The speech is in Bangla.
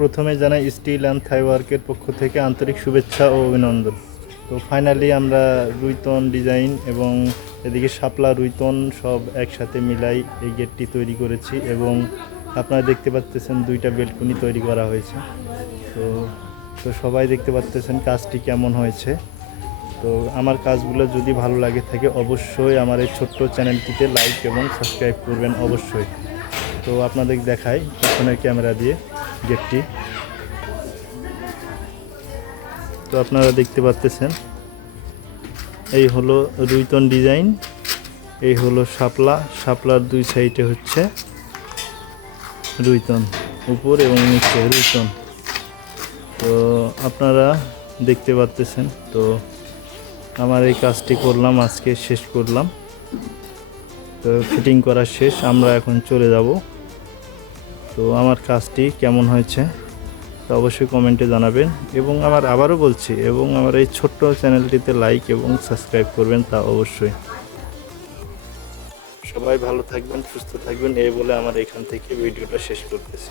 প্রথমে জানাই স্টিল অ্যান্ড থাই ওয়ার্কের পক্ষ থেকে আন্তরিক শুভেচ্ছা ও অভিনন্দন। তো ফাইনালি আমরা রুইতন ডিজাইন এবং এদিকে শাপলা, রুইতন সব একসাথে মিলাই এই গেটটি তৈরি করেছি এবং আপনারা দেখতে পাচ্তেছেন দুইটা বেলকুনি তৈরি করা হয়েছে। তো তো সবাই দেখতে পাচ্তেছেন কাজটি কেমন হয়েছে। তো আমার কাজগুলো যদি ভালো লাগে থাকে অবশ্যই আমার এই ছোট্ট চ্যানেলটিতে লাইক এবং সাবস্ক্রাইব করবেন অবশ্যই। তো আপনাদের দেখাই পিছনের ক্যামেরা দিয়ে। গেটটি। তো আপনারা দেখতে পাচ্তেছেন, এই হলো রুইতন ডিজাইন, এই হলো শাপলা, শাপলার দুই সাইডে হচ্ছে রুইতন, উপর এবং নিচে রুইতন। তো আপনারা দেখতে পাচ্তেছেন, তো আমার এই কাজটি করলাম, আজকে শেষ করলাম। তো ফিটিং করা শেষ, আমরা এখন চলে যাব। তো আমার কাজটি কেমন হয়েছে তো অবশ্যই কমেন্টে জানাবেন এবং আমার আবারও বলছি, এবং আমার এই ছোট্ট চ্যানেলটিতে লাইক এবং সাবস্ক্রাইব করবেন তা অবশ্যই। সবাই ভালো থাকবেন, সুস্থ থাকবেন, এই বলে আমার এখান থেকে ভিডিওটা শেষ করতেছি।